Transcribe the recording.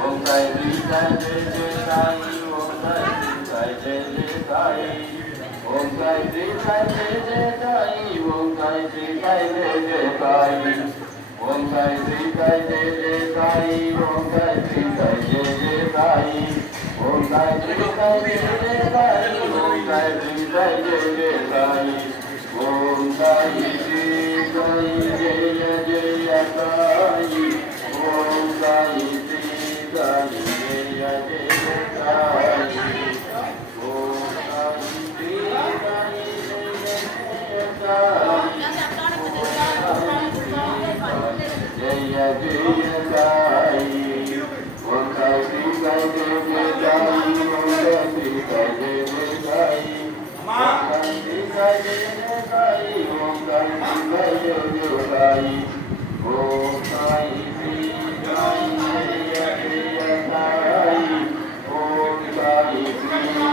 Om Sai Shri Sai Jai Jai Sai, Om Sai Shri Sai Jai Jai Sai, Om Sai Shri Sai Jai Jai Sai, Om Sai Shri Sai Jai Jai Sai, Om Sai Shri Sai Jai Jai Sai, Om Sai Shri Sai Jai Jai Sai, Om Sai Shri Sai Jai Jai Sai, Om Sai Shri Sai Jai Jai Sai, Om Sai Shri Sai Jai Jai Sai, Om Sai Shri Sai Jai Jai Sai, Om Sai Shri Sai Jai Jai Sai, Om Sai Shri Sai Jai Jai Sai, Om Sai Shri Sai Jai Jai Sai, Om Sai Shri Sai Jai Jai Sai, Om Sai Shri Sai Jai Jai Sai, Om Sai Shri Sai Jai Jai Sai, Om Sai Shri